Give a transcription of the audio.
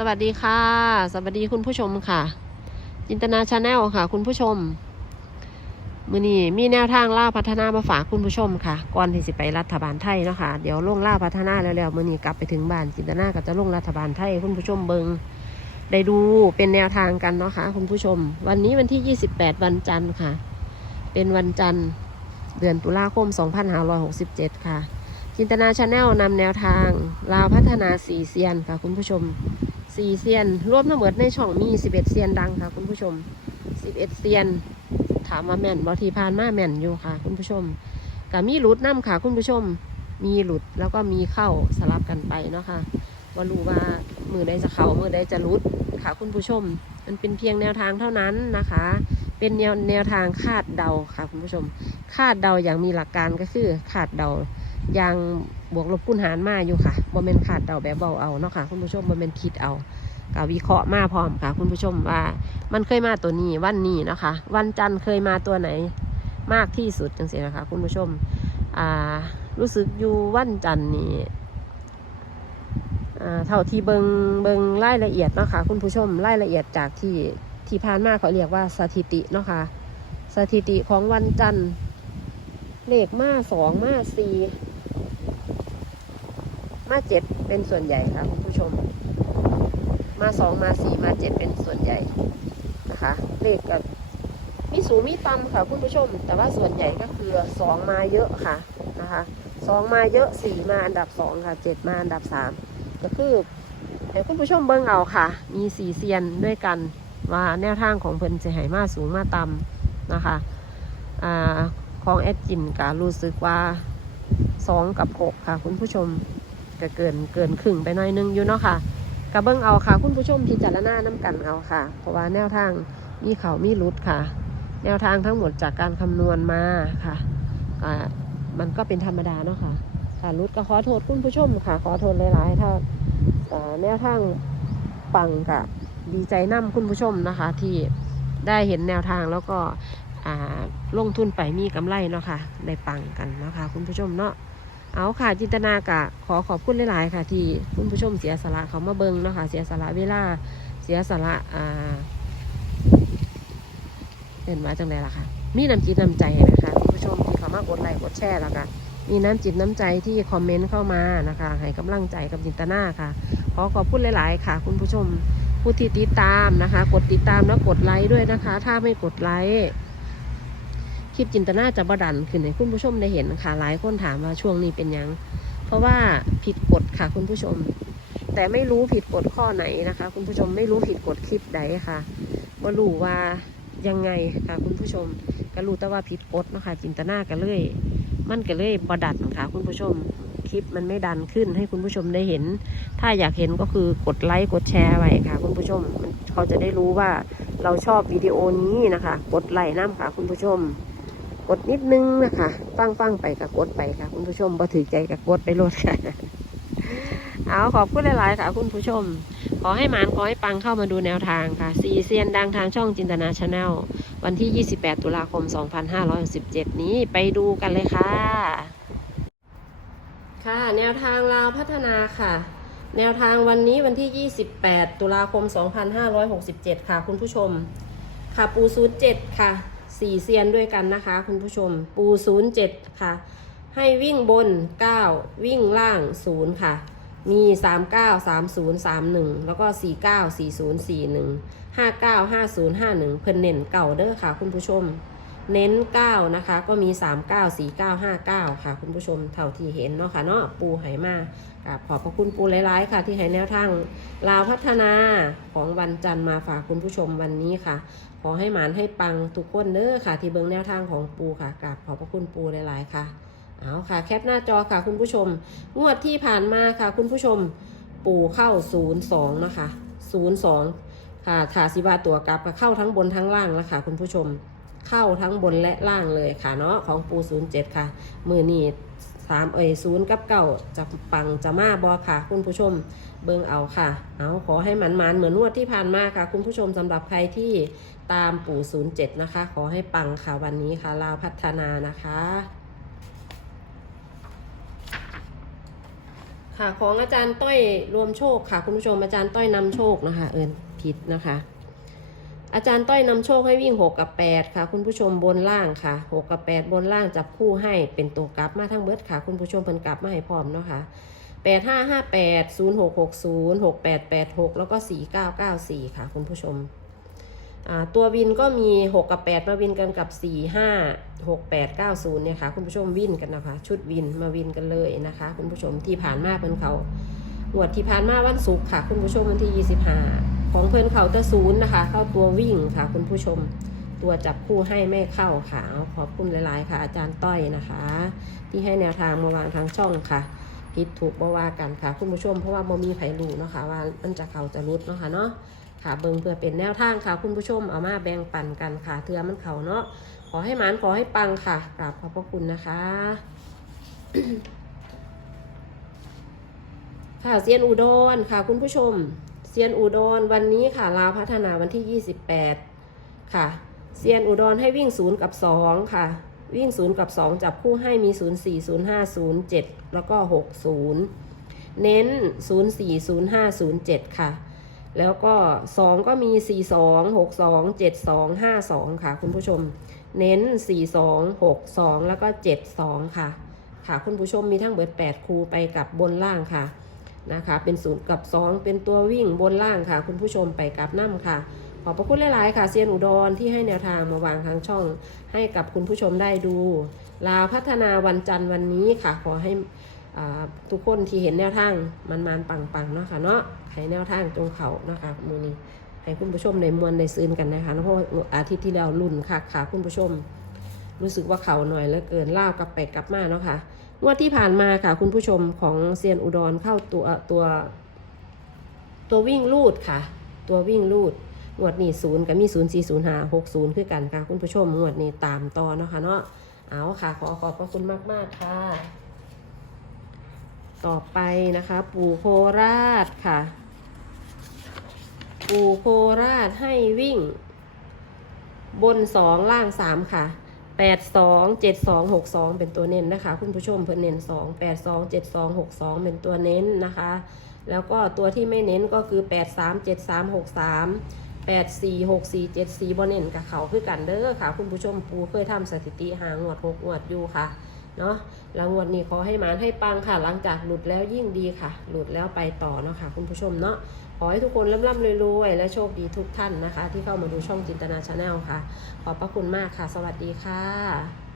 สวัสดีค่ะ สวัสดีคุณผู้ชมค่ะ จินตนาชาแนลค่ะ คุณผู้ชม มือนี้มีแนวทางล่าพัฒนามาฝากคุณผู้ชมค่ะ ก่อนที่สิไปรัฐบาลไทยเนาะค่ะ เดี๋ยวลงล่าพัฒนาแล้วๆมือนี้กลับไปถึงบ้านจินตนาก็จะลงรัฐบาลไทยคุณผู้ชมเบิงได้ดูเป็นแนวทางกันเนาะค่ะ คุณผู้ชม วันนี้วันที่ 28 วันจันทร์ค่ะ เป็นวันจันทร์เดือนตุลาคม 2567 ค่ะจินตนาชาแนลนำแนวทางลาวพัฒนาสีเซียนค่ะคุณผู้ชม สีเซียน รวมทั้งหมดในช่องมี11เซียนดังค่ะ คุณผู้ชม11เซียน ถามว่าแม่นบอทีพานมาแม่นอยู่ค่ะ คุณผู้ชมกับมีหลุดน้ำค่ะ คุณผู้ชม มีหลุดแล้วก็มีเข้าสลับกันไปเนาะค่ะว่ารู้ว่ามือใดจะเข้ามือใดจะหลุดค่ะ คุณผู้ชม มันเป็นเพียงแนวทางเท่านั้นนะคะ เป็นแนวแนวทางคาดเดาค่ะ คุณผู้ชม คาดเดาอย่างมีหลักการก็คือคาดเดา ย่างบวกลบคูณหารมาอยู่ค่ะบ่แม่นขาดเดาแบบเบาเอาเนาะค่ะ คุณผู้ชมบ่แม่นคิดเอากับวิเคราะห์มาพร้อมค่ะ คุณผู้ชมว่ามันเคยมาตัวนี้วันนี้นะคะ วันจันทร์เคยมาตัวไหนมากที่สุดจังสินะคะ คุณผู้ชมอ่ารู้สึกอยู่วันจันทร์นี่เท่าที่เบิงเบิงรายละเอียดเนาะค่ะคุณผู้ชมรายละเอียดจากที่ที่ผ่านมาเขาเรียกว่าสถิติเนาะค่ะสถิติของวันจันทร์เลขมาสองมาสี่ มาเจ็ดเป็นส่วนใหญ่ค่ะคุณผู้ชม มาสองมาสี่มาเจ็ดเป็นส่วนใหญ่นะคะเลขกับมีสูงมีต่ำค่ะคุณผู้ชม แต่ว่าส่วนใหญ่ก็คือสองมาเยอะค่ะนะคะสองมาเยอะสี่มาอันดับสองค่ะเจ็ดมาอันดับสามก็คือให้คุณผู้ชมเบิ่งเอาค่ะ มีสี่เซียนด้วยกันว่าแนวทางของเพิ่นจะให้มาสูงมาต่ำนะคะอ่าของแอดจินก็รู้สึกว่าสองกับหกค่ะคุณผู้ชม ก็เกินเกินครึ่งไปหน่อยนึงอยู่เนาะค่ะกระเบื้องเอาค่ะ คุณผู้ชมพิจารณาน้ากันเอาค่ะ เพราะว่าแนวทางมีเขามีรุดค่ะ แนวทางทั้งหมดจากการคำนวณมาค่ะอ่ามันก็เป็นธรรมดาเนาะค่ะถ้ารุดก็ขอโทษคุณผู้ชมค่ะ ขอโทษหลายๆถ้าแนวทางปังกะดีใจนํคุณผู้ชมนะคะ ที่ได้เห็นแนวทางแล้วก็ลงทุนไปมีกำไรเนาะค่ะได้ปังกันเนาะค่ะคุณผู้ชมเนาะ เอาค่ะจินตนากะขอขอบคุณหลาย ๆ ค่ะ ที่คุณผู้ชมเสียสละเขามาเบิงเนาะค่ะ เสียสละเวลาเสียสละอ่าเป็นมาจังไดล่ะค่ะ มีน้ำจิตน้ำใจนะคะคุณผู้ชมที่เขามากดไลค์กดแชร์แล้วค่ะมีน้ำจิตน้ำใจที่คอมเมนต์เข้ามานะคะให้กำลังใจกับจินตนาค่ะขอขอบคุณหลาย ๆ ค่ะ คุณผู้ชมผู้ที่ติดตามนะคะ กดติดตามแล้วกดไลค์ด้วยนะคะ ถ้าไม่กดไลค์ ลิปจินตนาจะบดันขึ้นให้คุณผู้ชมได้เห็นค่ะหลายคนถามว่าช่วงนี้เป็นยัง เพราะว่าผิดกฎค่ะคุณผู้ชม แต่ไม่รู้ผิดกฎข้อไหนนะคะ คุณผู้ชมไม่รู้ผิดกฎคลิปใดค่ะก็รู้ว่ายังไงค่ะคุณผู้ชมก็รู้แต่ว่าผิดกฎนะคะจินตนากันเลย มันก็เลยบดันค่ะคุณผู้ชมคลิปมันไม่ดันขึ้นให้คุณผู้ชมได้เห็น ถ้าอยากเห็นก็คือกดไลค์กดแชร์ไว้ค่ะ คุณผู้ชมเขาจะได้รู้ว่าเราชอบวิดีโอนี้นะคะ กดไลค์น้ำค่ะคุณผู้ชม กดนิดนึงนะคะฟังฟังไปกับกดไปค่ะ คุณผู้ชมบ่ถือใจกับกดไปโลดค่ะ เอาขอบคุณหลาย ๆ ค่ะ คุณผู้ชม ขอให้หมานขอให้ปังเข้ามาดูแนวทางค่ะซีเซียนดังทางช่องจินตนาชาแนลวันที่ 28 ตุลาคม 2517 นี้ไปดูกันเลยค่ะ ค่ะแนวทางลาวพัฒนาค่ะ แนวทางวันนี้วันที่ 28 ตุลาคม 2567 ค่ะ คุณผู้ชมค่ะปูศูนย์เจ็ดค่ะ สี่เซียนด้วยกันนะคะ คุณผู้ชมปูศูนย์เจ็ดค่ะ ให้วิ่งบน9วิ่งล่างศูนย์ค่ะ มี3 9 3 0 3 1แล้วก็4 9 4 0 4 1 5 9 5 0 5 1เพิ่นเน้นเก่าเด้อค่ะ คุณผู้ชม เน้น 9 นะคะ ก็มี 3 9 4 9 5 9 ค่ะ คุณผู้ชมเท่าที่เห็นเนาะค่ะเนาะปูไหมากขอบพระคุณปูหลายๆ ค่ะ ที่ให้แนวทางลาวพัฒนาของวันจันทร์มาฝากคุณผู้ชมวันนี้ค่ะ ขอให้หมานให้ปังทุกคนเด้อค่ะ ที่เบิ่งแนวทางของปูค่ะกราบขอบพระคุณปูหลายๆ ค่ะเอาค่ะแคปหน้าจอค่ะ คุณผู้ชม งวดที่ผ่านมาค่ะ คุณผู้ชม ปูเข้า 02 นะคะ 02 ค่ะถาสิบาตัวกลับเข้าทั้งบนทั้งล่างแล้วค่ะ คุณผู้ชม เข้าทั้งบนและล่างเลยค่ะเนาะของปู07ค่ะ มือนี่สามเอ้ยศูนย์กับเก้าจะปังจะมาบอค่ะ คุณผู้ชมเบิ่งเอาค่ะ เอาขอให้มันมันเหมือนงวดที่ผ่านมาค่ะ คุณผู้ชมสำหรับใครที่ตามปู่07นะคะ ขอให้ปังค่ะวันนี้ค่ะลาวพัฒนานะคะ ค่ะของอาจารย์ต้อยรวมโชคค่ะ คุณผู้ชมอาจารย์ต้อยนำโชคนะคะ เอินผิดนะคะ อาจารย์ต้อยนำโชคให้วิ่ง 6 กับ 8 ค่ะ คุณผู้ชมบนล่างค่ะ 6 กับ 8 บนล่างจับคู่ให้เป็นตัวกลับมาทั้งเบิดค่ะ คุณผู้ชมเพิ่นกลับมาให้พร้อมเนาะค่ะ 8 5 5 8 0 6 6 0 6 8 8 6 แล้วก็ 4 9 9 4 ค่ะ คุณผู้ชม ตัววินก็มี 6 กับ 8 มาวินกันกับ 4 5 6 8 9 0 เนี่ยค่ะ คุณผู้ชมวินกันนะคะ ชุดวินมาวินกันเลยนะคะ คุณผู้ชมที่ผ่านมาเพิ่นเขาหวดที่ผ่านมาวันศุกร์ค่ะ คุณผู้ชมวันที่ 25 ของเพิ่นเขาตะศูนย์นะคะ เข้าตัววิ่งค่ะ คุณผู้ชม ตัวจับคู่ให้ไม่เข้าค่ะเอาขอบคุณหลายๆ ค่ะ อาจารย์ต้อยนะคะ ที่ให้แนวทางมาวางทางช่องค่ะผิดถูกบ่ว่ากันค่ะ คุณผู้ชมเพราะว่าบ่มีไผรู้เนาะค่ะว่ามันจะเขาจะรุดเนาะค่ะเนาะค่ะเบิงเพื่อเป็นแนวทางค่ะ คุณผู้ชมเอามาแบ่งปันกันค่ะเทือมันเขาเนาะขอให้หมานขอให้ปังค่ะกราบขอบพระคุณนะคะค่ะเซียนอุดรค่ะคุณผู้ชม ซียนอุดรวันนี้ค่ะลาวพัฒนาวันที่ 28 ค่ะเซียนอุดรให้วิ่ง 0 กับ 2 ค่ะ วิ่ง 0 กับ 2 จับคู่ให้มี 0 4 0 5 0 7 แล้วก็ 60 เน้น 0 4 0 5 0 7 ค่ะ แล้วก็ 2 ก็มี 4 2 6 2 7 2 5 2 ค่ะ คุณผู้ชม เน้น 4 2 6 2 แล้วก็ 7 2 ค่ะ ค่ะ คุณผู้ชมมีทั้งเบิด 8 คูไปกับบนล่างค่ะ นะคะ เป็น0กับ 2 เป็นตัววิ่งบนล่างค่ะ คุณผู้ชมไปกับน้ำค่ะ ขอบพระคุณหลาย ๆ ค่ะเซียนอุดรที่ให้แนวทางมาวางทางช่อง ให้กับคุณผู้ชมได้ดู ลาวพัฒนาวันจันทร์วันนี้ค่ะ ขอให้อ่าทุกคนที่เห็นแนวทางมันมันปังๆเนาะค่ะเนาะให้แนวทางตรงเขาเนาะคะมือนี้ให้คุณผู้ชมในมวลในซื้นกันนะคะเพราะอาทิตย์ที่แล้วรุ่นค่ะค่ะคุณผู้ชม รู้สึกว่าเขาหน่อยเหลือเกินล่ากลับไปกลับมาเนาะค่ะงวดที่ผ่านมาค่ะ คุณผู้ชมของเซียนอุดรเข้าตัวตัว ตัววิ่งลูดค่ะ ตัววิ่งลูดงวดนี้ศูนย์กับมีศูนย์สี่ศูนย์ห้าหกศูนย์คือกันค่ะ คุณผู้ชมงวดนี้ตามต่อเนาะค่ะเนาะเอาค่ะ ขอขอบพระคุณมาก ๆ ค่ะ ต่อไปนะคะ ปู่โคราชค่ะ ปู่โคราชให้วิ่ง บนสองล่างสามค่ะ แปดสองเจ็ดสองหกสองเป็นตัวเน้นนะคะ คุณผู้ชมเพิ่นเน้นสองแปดสองเจ็ดสองหกสองเป็นตัวเน้นนะคะ แล้วก็ตัวที่ไม่เน้นก็คือแปดสามเจ็ดสามหกสามแปดสี่หกสี่เจ็ดสี่บนเน้นกับเขาคือกันเด้อค่ะ คุณผู้ชมปูเคยทำสถิติหางวดหกงวดอยู่ค่ะ เนาะรางวัลนี้ขอให้หมานให้ปังค่ะ หลังจากหลุดแล้วยิ่งดีค่ะ หลุดแล้วไปต่อเนาะค่ะ คุณผู้ชมเนาะขอให้ทุกคนร่ำร่ำรวยๆและโชคดีทุกท่านนะคะ ที่เข้ามาดูช่องจินตนาชาแนลค่ะ ขอบพระคุณมากค่ะ สวัสดีค่ะ